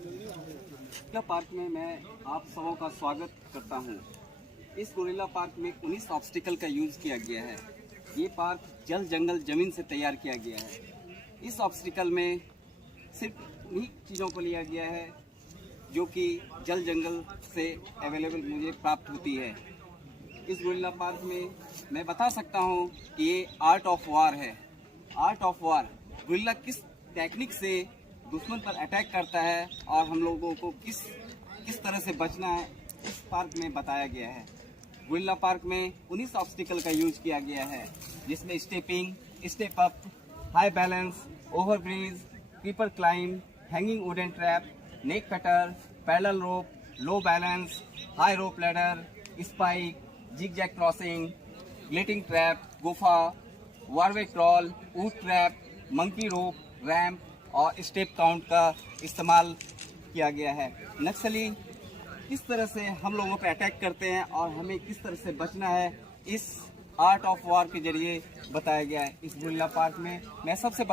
Gorilla park में मैं आप सबों का स्वागत करता हूं। इस गोरिल्ला पार्क में 19 ऑब्स्टिकल का यूज़ किया गया है। ये पार्क जल जंगल ज़मीन से तैयार किया गया है। इस ऑब्स्टिकल में सिर्फ उन्हीं चीज़ों को लिया गया है जो कि जल जंगल से अवेलेबल मुझे प्राप्त होती है। इस गोरिल्ला पार्क में मैं बता सकता हूं कि ये आर्ट ऑफ वार है। आर्ट ऑफ वार, गोरिल्ला किस टेक्निक से दुश्मन पर अटैक करता है और हम लोगों को किस तरह से बचना है, इस पार्क में बताया गया है। गोरिल्ला पार्क में 19 ऑब्स्टिकल का यूज किया गया है, जिसमें stepping, step up, high balance, over bridge, creeper climb, hanging wooden trap, neck cutter, parallel rope, low balance, high rope ladder, spike, zigzag crossing, gliding trap, गुफा, वारवे क्रॉल, ऊट trap, monkey rope, ramp और step count का इस्तेमाल किया गया है। नक्सली किस तरह से हम लोगों पर अटैक करते हैं और हमें किस तरह से बचना है, इस आर्ट ऑफ वार के जरिए बताया गया है। इस गोरिल्ला पार्क में मैं सबसे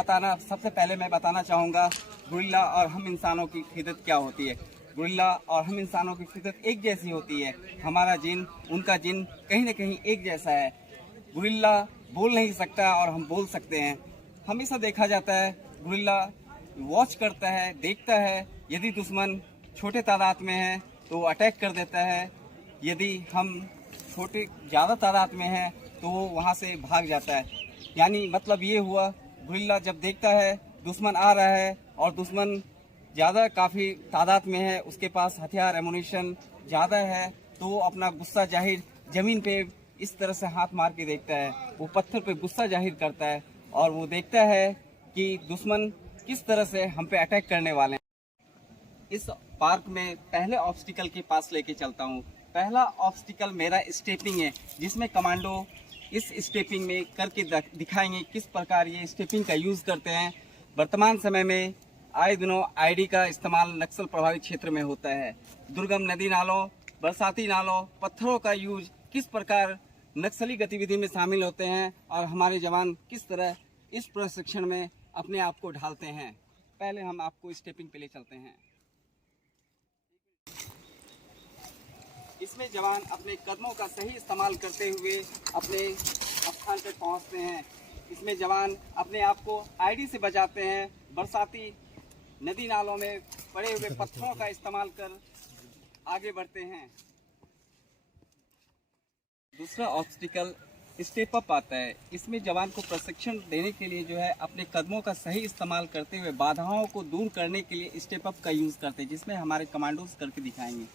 पहले मैं बताना चाहूँगा गोरिल्ला और हम इंसानों की फितरत क्या होती है। गोरिल्ला और हम इंसानों की फितरत एक जैसी होती है। हमारा जिन, उनका जिन कहीं न कहीं एक जैसा है। गोरिल्ला बोल नहीं सकता और हम बोल सकते हैं। हमेशा देखा जाता है गोरिल्ला वॉच करता है, देखता है, यदि दुश्मन छोटे तादाद में है तो वो अटैक कर देता है। यदि हम ज़्यादा तादाद में हैं तो वो वहाँ से भाग जाता है। यानी मतलब ये हुआ, गोरिल्ला जब देखता है दुश्मन आ रहा है और दुश्मन काफ़ी तादाद में है, उसके पास हथियार एमुनिशन ज़्यादा है, तो वो अपना गुस्सा जाहिर ज़मीन पे इस तरह से हाथ मार के देखता है। वो पत्थर पे गुस्सा जाहिर करता है और वो देखता है कि दुश्मन किस तरह से हम पे अटैक करने वाले हैं। इस पार्क में पहले ऑब्स्टिकल के पास लेके चलता हूँ। पहला ऑब्स्टिकल मेरा स्टेपिंग है, जिसमें कमांडो इस स्टेपिंग में करके दिखाएंगे किस प्रकार ये स्टेपिंग का यूज़ करते हैं। वर्तमान समय में आए दिनों आईडी का इस्तेमाल नक्सल प्रभावित क्षेत्र में होता है। दुर्गम नदी नालों, बरसाती नालों, पत्थरों का यूज किस प्रकार नक्सली गतिविधि में शामिल होते हैं और हमारे जवान किस तरह इस प्रशिक्षण में अपने आप को ढालते हैं। पहले हम आपको स्टेपिंग पे ले चलते हैं। इसमें जवान अपने कदमों का सही इस्तेमाल करते हुए अपने स्थान पर पहुंचते हैं। इसमें जवान अपने आप को आईडी से बचाते हैं। बरसाती नदी नालों में पड़े हुए पत्थरों का इस्तेमाल कर आगे बढ़ते हैं। दूसरा ऑब्स्टिकल स्टेप अप आता है। इसमें जवान को प्रशिक्षण देने के लिए जो है अपने कदमों का सही इस्तेमाल करते हुए बाधाओं को दूर करने के लिए स्टेप अप का यूज़ करते हैं, जिसमें हमारे कमांडोज करके दिखाएंगे।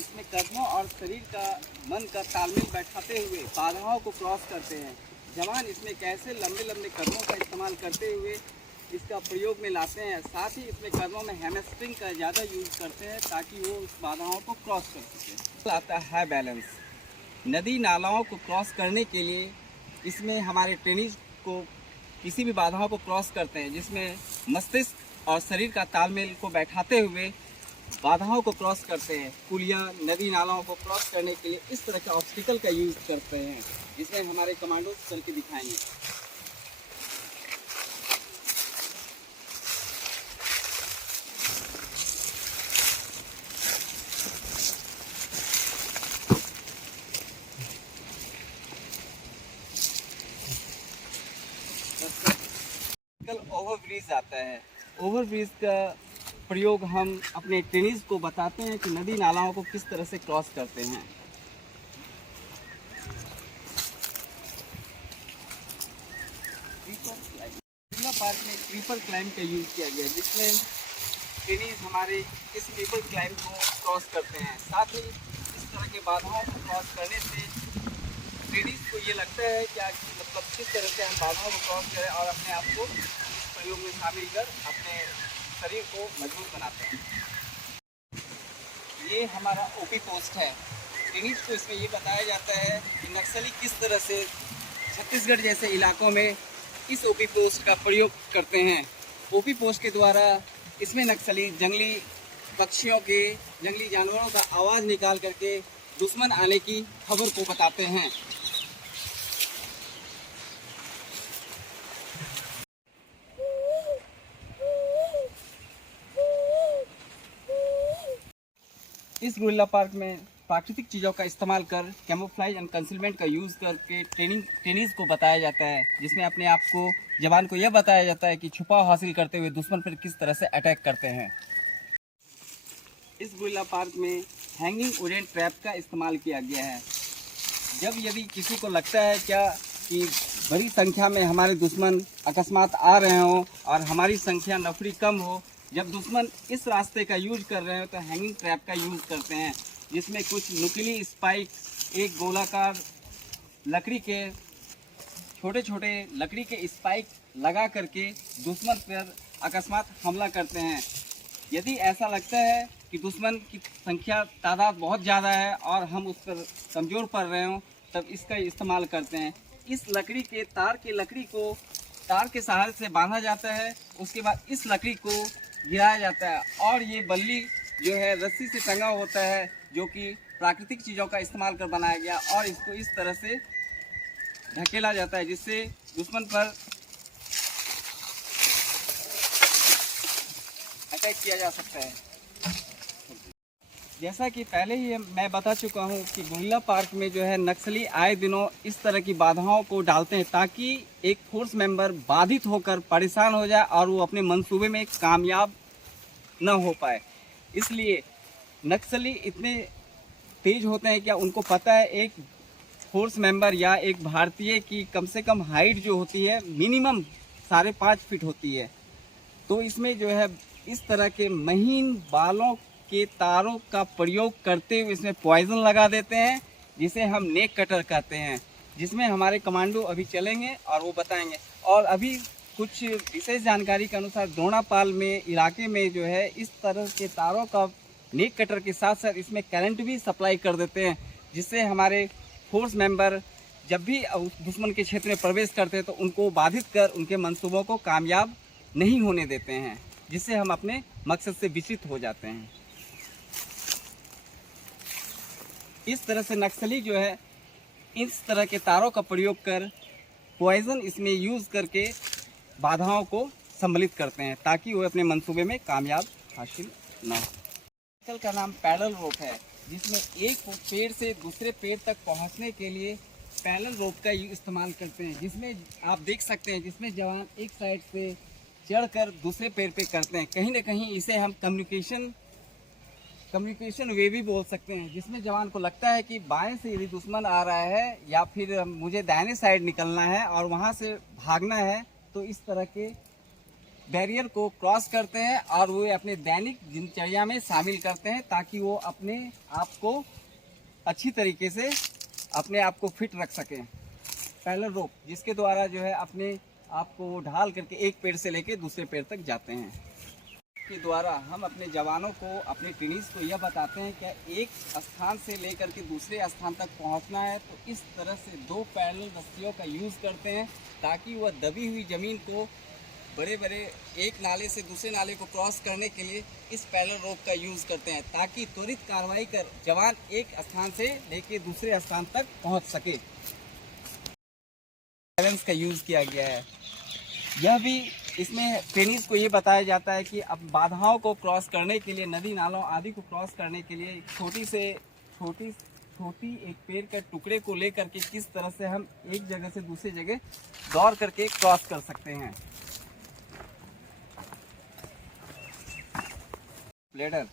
इसमें कदमों और शरीर का, मन का तालमेल बैठाते हुए बाधाओं को क्रॉस करते हैं। जवान इसमें कैसे लंबे लंबे कदमों का इस्तेमाल करते हुए इसका प्रयोग में लाते हैं। साथ ही इसमें कदमों में हैमस्ट्रिंग का ज़्यादा यूज़ करते हैं ताकि वो उस बाधाओं को क्रॉस कर सकें। आता है बैलेंस। नदी नालाओं को क्रॉस करने के लिए इसमें हमारे ट्रेनिज को किसी भी बाधाओं को क्रॉस करते हैं, जिसमें मस्तिष्क और शरीर का तालमेल को बैठाते हुए बाधाओं को क्रॉस करते हैं। पुलियाँ, नदी नालाओं को क्रॉस करने के लिए इस तरह के ऑब्स्टिकल का यूज़ करते हैं, जिसमें हमारे कमांडोज करके दिखाएंगे। ओवरब्रिज आता है। ओवरब्रिज का प्रयोग हम अपने ट्रेनिज को बताते हैं कि नदी नालाओं को किस तरह से क्रॉस करते हैं। गोरिल्ला पार्क में क्रीपर क्लाइंब का यूज किया गया, जिसमें ट्रेनिज हमारे इस क्रीपर क्लाइंब को क्रॉस करते हैं। साथ ही इस तरह के बाधाओं को क्रॉस करने से ट्रेनिज को ये लगता है कि मतलब किस तरह से हम बाधाओं को क्रॉस करें और अपने आप को प्रयोग में शामिल कर अपने शरीर को मजबूत बनाते हैं। ये हमारा ओपी पोस्ट है। ट्रेनिज को इसमें ये बताया जाता है कि नक्सली किस तरह से छत्तीसगढ़ जैसे इलाकों में इस ओपी पोस्ट का प्रयोग करते हैं। ओपी पोस्ट के द्वारा इसमें नक्सली जंगली पक्षियों के, जंगली जानवरों का आवाज़ निकाल करके दुश्मन आने की खबर को बताते हैं। इस गोरिल्ला पार्क में प्राकृतिक चीज़ों का इस्तेमाल कर कैमोफ्लाइज एंड कंसीलमेंट का यूज़ करके ट्रेनिंग को बताया जाता है, जिसमें अपने आप को जवान को यह बताया जाता है कि छुपाव हासिल करते हुए दुश्मन पर किस तरह से अटैक करते हैं। इस गोरिल्ला पार्क में हैंगिंग वुडन ट्रैप का इस्तेमाल किया गया है। जब यदि किसी को लगता है क्या कि बड़ी संख्या में हमारे दुश्मन अकस्मात आ रहे हों और हमारी संख्या नफरी कम हो, जब दुश्मन इस रास्ते का यूज कर रहे हो तो हैंगिंग ट्रैप का यूज़ करते हैं, जिसमें कुछ नुकीली स्पाइक एक गोलाकार लकड़ी के छोटे छोटे लकड़ी के स्पाइक लगा करके दुश्मन पर अकस्मात हमला करते हैं। यदि ऐसा लगता है कि दुश्मन की संख्या तादाद बहुत ज़्यादा है और हम उस पर कमज़ोर पड़ रहे हों, तब इसका इस्तेमाल करते हैं। इस लकड़ी के लकड़ी को तार के सहारे से बांधा जाता है, उसके बाद इस लकड़ी को गिराया जाता है और ये बल्ली जो है रस्सी से टंगा होता है, जो कि प्राकृतिक चीज़ों का इस्तेमाल कर बनाया गया, और इसको इस तरह से ढकेला जाता है जिससे दुश्मन पर अटैक किया जा सकता है। जैसा कि पहले ही मैं बता चुका हूं कि गोरिल्ला पार्क में जो है नक्सली आए दिनों इस तरह की बाधाओं को डालते हैं ताकि एक फोर्स मेंबर बाधित होकर परेशान हो जाए और वो अपने मंसूबे में कामयाब न हो पाए। इसलिए नक्सली इतने तेज होते हैं क्या उनको पता है एक फोर्स मेंबर या एक भारतीय की कम से कम हाइट जो होती है मिनिमम 5.5 फीट होती है। तो इसमें जो है इस तरह के महीन बालों के तारों का प्रयोग करते हुए इसमें पॉइजन लगा देते हैं, जिसे हम नेक कटर कहते हैं, जिसमें हमारे कमांडो अभी चलेंगे और वो बताएंगे। और अभी कुछ विशेष जानकारी के अनुसार द्रोणापाल में इलाके में जो है इस तरह के तारों का नेक कटर के साथ साथ इसमें करंट भी सप्लाई कर देते हैं, जिससे हमारे फोर्स मेंबर जब भी दुश्मन के क्षेत्र में प्रवेश करते हैं तो उनको बाधित कर उनके मंसूबों को कामयाब नहीं होने देते हैं, जिससे हम अपने मकसद से विचलित हो जाते हैं। इस तरह से नक्सली जो है इस तरह के तारों का प्रयोग कर पॉइजन इसमें यूज़ करके बाधाओं को सम्मिलित करते हैं ताकि वो अपने मंसूबे में कामयाब हासिल न हो। साइकिल का नाम पैडल रोप है, जिसमें एक पेड़ से दूसरे पेड़ तक पहुंचने के लिए पैडल रोप का इस्तेमाल करते हैं, जिसमें आप देख सकते हैं जिसमें जवान एक साइड से चढ़कर दूसरे पेड़ पे करते हैं। कहीं ना कहीं इसे हम कम्युनिकेशन वे भी बोल सकते हैं, जिसमें जवान को लगता है कि बाएं से यदि दुश्मन आ रहा है या फिर मुझे दाहिने साइड निकलना है और वहां से भागना है, तो इस तरह के बैरियर को क्रॉस करते हैं और वो अपने दैनिक दिनचर्या में शामिल करते हैं ताकि वो अपने आप को अच्छी तरीके से अपने आप को फिट रख सकें। पैडल रोप जिसके द्वारा जो है अपने आप को ढाल करके एक पेड़ से लेकर दूसरे पेड़ तक जाते हैं। के द्वारा हम अपने जवानों को अपने ट्रेनिंग्स को यह बताते हैं कि एक स्थान से लेकर के दूसरे स्थान तक पहुंचना है तो इस तरह से 2 पैडल रस्सियों का यूज़ करते हैं ताकि वह दबी हुई ज़मीन को बड़े बड़े एक नाले से दूसरे नाले को क्रॉस करने के लिए इस पैडल रोप का यूज़ करते हैं ताकि त्वरित कार्रवाई कर जवान एक स्थान से लेकर दूसरे स्थान तक पहुँच सके। बैलेंस का यूज़ किया गया है। यह भी इसमें ट्रेनिंग्स को ये बताया जाता है कि अब बाधाओं को क्रॉस करने के लिए, नदी नालों आदि को क्रॉस करने के लिए छोटी एक पेड़ के टुकड़े को लेकर के किस तरह से हम एक जगह से दूसरी जगह दौड़ करके क्रॉस कर सकते हैं। ब्लेडर,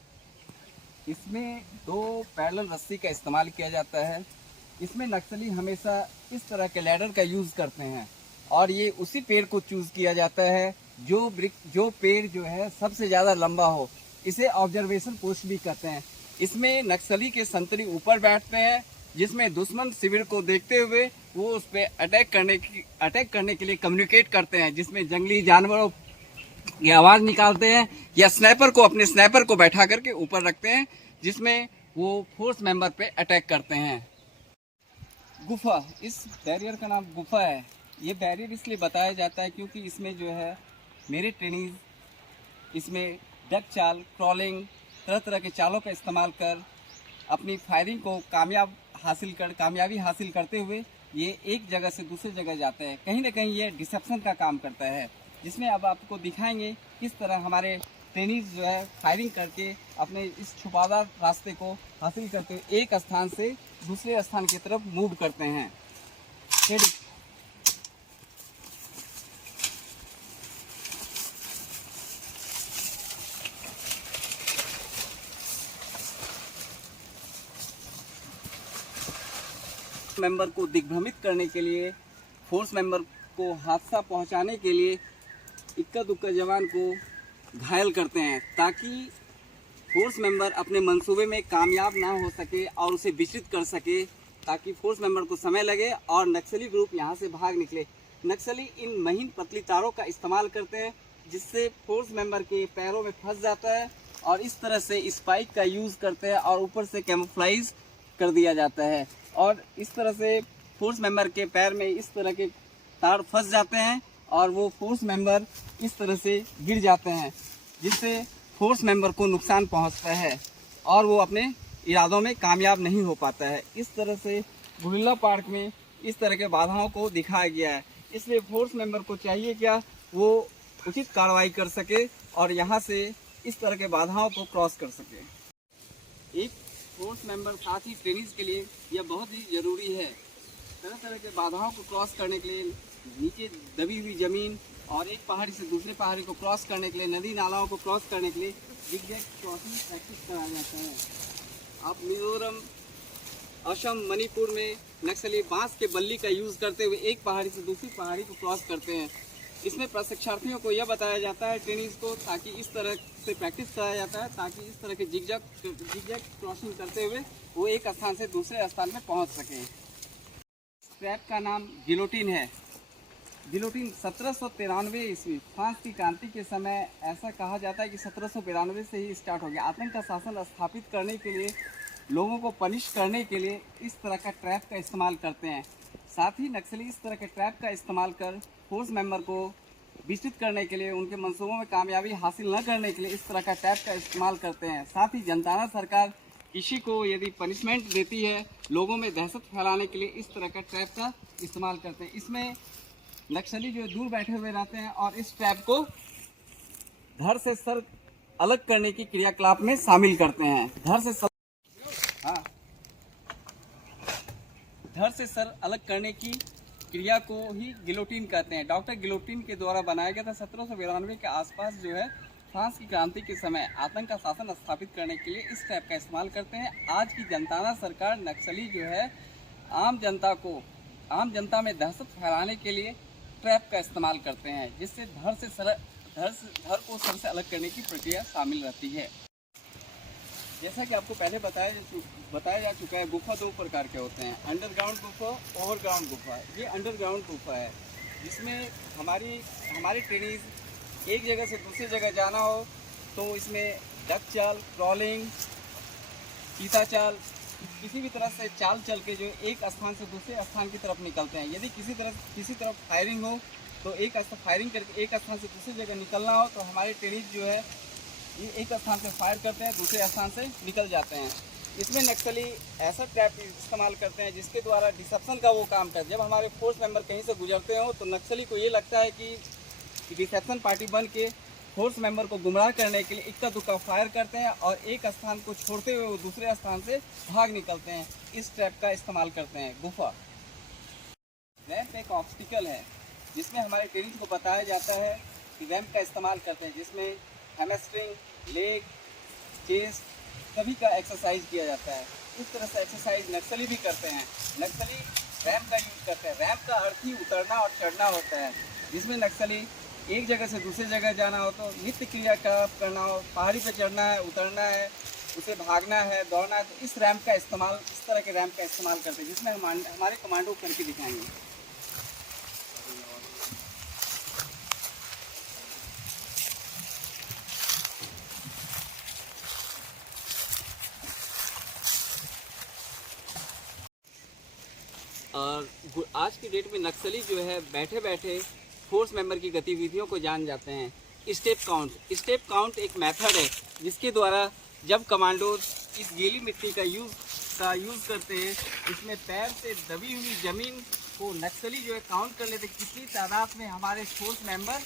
इसमें 2 पैरेलल रस्सी का इस्तेमाल किया जाता है। इसमें नक्सली हमेशा इस तरह के लैडर का यूज़ करते हैं और ये उसी पेड़ को चूज़ किया जाता है जो पेड़ जो है सबसे ज़्यादा लंबा हो। इसे ऑब्जर्वेशन पोस्ट भी कहते हैं। इसमें नक्सली के संतरी ऊपर बैठते हैं, जिसमें दुश्मन शिविर को देखते हुए वो उस पर अटैक करने के लिए कम्युनिकेट करते हैं, जिसमें जंगली जानवरों की आवाज़ निकालते हैं या अपने स्नाइपर को बैठा करके ऊपर रखते हैं, जिसमें वो फोर्स मेंबर पे अटैक करते हैं। गुफा, इस बैरियर का नाम गुफा है। ये बैरियर इसलिए बताया जाता है क्योंकि इसमें जो है मेरे ट्रेनिंग इसमें डक चाल, क्रॉलिंग, तरह तरह के चालों का इस्तेमाल कर अपनी फायरिंग को कामयाबी हासिल करते हुए ये एक जगह से दूसरी जगह जाते हैं। कहीं ना कहीं ये डिसेप्शन का काम करता है, जिसमें अब आपको दिखाएंगे किस तरह हमारे ट्रेनीज जो है फायरिंग करके अपने इस छुपादार रास्ते को हासिल करते हुए एक स्थान से दूसरे स्थान की तरफ मूव करते हैं। मेंबर को दिग्भ्रमित करने के लिए, फोर्स मेंबर को हादसा पहुंचाने के लिए इक्का दुक्का जवान को घायल करते हैं, ताकि फोर्स मेंबर अपने मंसूबे में कामयाब ना हो सके और उसे विचलित कर सके, ताकि फोर्स मेंबर को समय लगे और नक्सली ग्रुप यहां से भाग निकले। नक्सली इन महीन पतली तारों का इस्तेमाल करते हैं, जिससे फोर्स मेंबर के पैरों में फंस जाता है और इस तरह से स्पाइक का यूज़ करते हैं और ऊपर से कैमोफ्लाइज कर दिया जाता है और इस तरह से फोर्स मेंबर के पैर में इस तरह के तार फंस जाते हैं और वो फोर्स मेंबर इस तरह से गिर जाते हैं, जिससे फोर्स मेंबर को नुकसान पहुंचता है और वो अपने इरादों में कामयाब नहीं हो पाता है। इस तरह से गुरिल्ला पार्क में इस तरह के बाधाओं को दिखाया गया है, इसलिए फोर्स मेंबर को चाहिए क्या वो उचित कार्रवाई कर सके और यहाँ से इस तरह के बाधाओं को क्रॉस कर सके। एक फोर्स मेंबर साथ ही ट्रेनिंग के लिए यह बहुत ही ज़रूरी है। तरह तरह के बाधाओं को क्रॉस करने के लिए नीचे दबी हुई ज़मीन और एक पहाड़ी से दूसरे पहाड़ी को क्रॉस करने के लिए, नदी नालाओं को क्रॉस करने के लिए जिगजैग क्रॉसिंग प्रैक्टिस कराया जाता है। आप मिजोरम, असम, मणिपुर में नक्सली बांस के बल्ली का यूज़ करते हुए एक पहाड़ी से दूसरी पहाड़ी को क्रॉस करते हैं। इसमें प्रशिक्षार्थियों को यह बताया जाता है ट्रेनिंग्स को, ताकि इस तरह से प्रैक्टिस कराया जाता है ताकि इस तरह के जिगजैग क्रॉसिंग करते हुए वो एक स्थान से दूसरे स्थान में पहुंच सकें। ट्रैप का नाम गिलोटिन है। गिलोटिन 1793 ईस्वी फ्रांस की क्रांति के समय ऐसा कहा जाता है कि 1792 से ही स्टार्ट हो गया। आतंक का शासन स्थापित करने के लिए, लोगों को पनिश करने के लिए इस तरह का ट्रैप का इस्तेमाल करते हैं। साथ ही नक्सली इस तरह के ट्रैप का इस्तेमाल कर फोर्स मेंबर को विचलित करने के लिए, उनके मंसूबों में कामयाबी हासिल न करने के लिए इस तरह का ट्रैप का इस्तेमाल करते हैं। साथ ही जनताना सरकार किसी को यदि पनिशमेंट देती है, लोगों में दहशत फैलाने के लिए इस तरह का ट्रैप का इस्तेमाल करते हैं। इसमें नक्सली जो दूर बैठे हुए रहते हैं और इस ट्रैप को धड़ से सर अलग करने की क्रियाकलाप में शामिल करते हैं। धड़ से सर अलग करने की क्रिया को ही गिलोटिन कहते हैं। डॉक्टर गिलोटिन के द्वारा बनाया गया था 1792 के आसपास जो है। फ्रांस की क्रांति के समय आतंक का शासन स्थापित करने के लिए इस ट्रैप का इस्तेमाल करते हैं। आज की जनताना सरकार नक्सली जो है आम जनता में दहशत फैलाने के लिए ट्रैप का इस्तेमाल करते हैं, जिससे धड़ को सर से अलग करने की प्रक्रिया शामिल रहती है। जैसा कि आपको पहले बताया जा चुका है, गुफा दो प्रकार के होते हैं, अंडरग्राउंड गुफा, ओवरग्राउंड गुफा। ये अंडरग्राउंड गुफा है जिसमें हमारी ट्रेनिंग एक जगह से दूसरी जगह जाना हो तो इसमें डक चाल, क्रॉलिंग, चीता चाल, किसी भी तरह से चाल चल के जो एक स्थान से दूसरे स्थान की तरफ निकलते हैं। यदि किसी तरफ फायरिंग हो तो फायरिंग करके एक स्थान से दूसरी जगह निकलना हो तो हमारे ट्रेनिंग जो है ये एक स्थान से फायर करते हैं, दूसरे स्थान से निकल जाते हैं। इसमें नक्सली ऐसा ट्रैप इस्तेमाल करते हैं जिसके द्वारा डिसेप्शन का वो काम करते हैं। जब हमारे फोर्स मेंबर कहीं से गुजरते हो तो नक्सली को ये लगता है कि डिसेप्शन पार्टी बन के फोर्स मेंबर को गुमराह करने के लिए इक्का दुक्का फायर करते हैं और एक स्थान को छोड़ते हुए वो दूसरे स्थान से भाग निकलते हैं। इस ट्रैप का इस्तेमाल करते हैं। गुफा रैंप एक ऑब्स्टिकल है जिसमें हमारे ट्रेनिंग को बताया जाता है कि रैंप का इस्तेमाल करते हैं, जिसमें हैमस्ट्रिंग, लेग, चेस्ट सभी का एक्सरसाइज किया जाता है। इस तरह से एक्सरसाइज नक्सली भी करते हैं। नक्सली रैंप का यूज करते हैं। रैंप का अर्थ ही उतरना और चढ़ना होता है, जिसमें नक्सली एक जगह से दूसरी जगह जाना हो तो नित्य क्रिया करना हो, पहाड़ी पे चढ़ना है, उतरना है, उसे भागना है, दौड़ना है, तो इस रैंप का इस्तेमाल, इस तरह के रैंप का इस्तेमाल करते हैं, जिसमें हमारे कमांडो करके दिखाएंगे। और आज की डेट में नक्सली जो है बैठे बैठे फोर्स मेंबर की गतिविधियों को जान जाते हैं। स्टेप काउंट एक मेथड है जिसके द्वारा जब कमांडोज इस गीली मिट्टी का यूज़ करते हैं, इसमें पैर से दबी हुई ज़मीन को नक्सली जो है काउंट कर लेते हैं कितनी तादाद में हमारे फोर्स मेंबर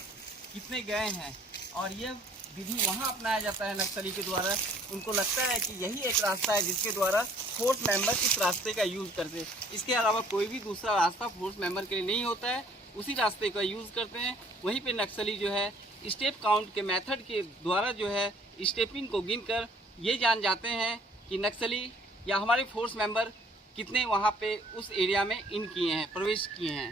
कितने गए हैं, और ये विधि वहाँ अपनाया जाता है नक्सली के द्वारा। उनको लगता है कि यही एक रास्ता है जिसके द्वारा फोर्स मेंबर इस रास्ते का यूज़ करते हैं। इसके अलावा कोई भी दूसरा रास्ता फोर्स मेंबर के लिए नहीं होता है, उसी रास्ते का यूज़ करते हैं। वहीं पे नक्सली जो है स्टेप काउंट के मेथड के द्वारा जो है स्टेपिंग को गिनकर ये जान जाते हैं कि नक्सली या हमारे फोर्स मेंबर कितने वहाँ पे उस एरिया में इन किए हैं, प्रवेश किए हैं।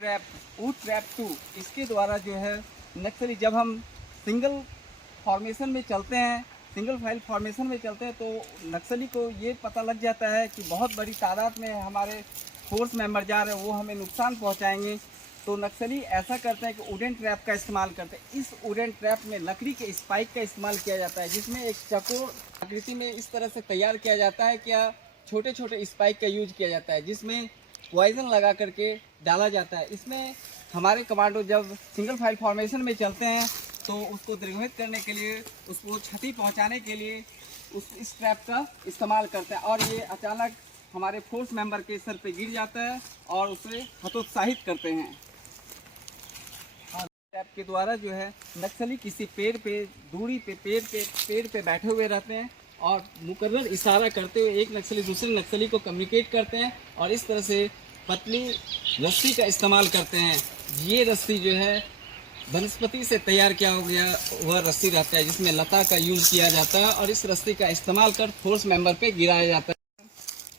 ट्रैप 2, इसके द्वारा जो है नक्सली, जब हम सिंगल फॉर्मेशन में चलते हैं, सिंगल फाइल फॉर्मेशन में चलते हैं, तो नक्सली को ये पता लग जाता है कि बहुत बड़ी तादाद में हमारे फोर्स मेंबर जा रहे हैं, वो हमें नुकसान पहुंचाएंगे। तो नक्सली ऐसा करते हैं कि वुडन ट्रैप का इस्तेमाल करते हैं। इस वुडन ट्रैप में लकड़ी के स्पाइक का इस्तेमाल किया जाता है, जिसमें एक चकोर आकृति में इस तरह से तैयार किया जाता है, क्या छोटे छोटे स्पाइक का यूज किया जाता है, जिसमें पॉइजन लगा करके डाला जाता है। इसमें हमारे कमांडो जब सिंगल फाइल फॉर्मेशन में चलते हैं तो उसको दीर्घित करने के लिए, उसको क्षति पहुंचाने के लिए इस ट्रैप का इस्तेमाल करते हैं, और ये अचानक हमारे फोर्स मेंबर के सर पे गिर जाता है और उसे हतोत्साहित करते हैं। ट्रैप के द्वारा जो है नक्सली किसी पेड़ पे दूरी पे पेड़ पे बैठे हुए रहते हैं और मुकर्रर इशारा करते हुए एक नक्सली दूसरे नक्सली को कम्युनिकेट करते हैं, और इस तरह से पतली रस्सी का इस्तेमाल करते हैं। ये रस्सी जो है वनस्पति से तैयार किया हो गया वह रस्सी रहता है, जिसमें लता का यूज किया जाता है, और इस रस्सी का इस्तेमाल कर फोर्स मेंबर पे गिराया जाता है।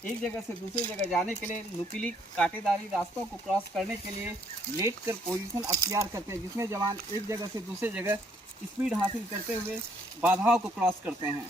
एक जगह से दूसरी जगह जाने के लिए नुकीली कांटेदारी रास्तों को क्रॉस करने के लिए लेट कर पोजीशन अख्तियार करते हैं, जिसमें जवान एक जगह से दूसरी जगह स्पीड हासिल करते हुए बाधाओं को क्रॉस करते हैं।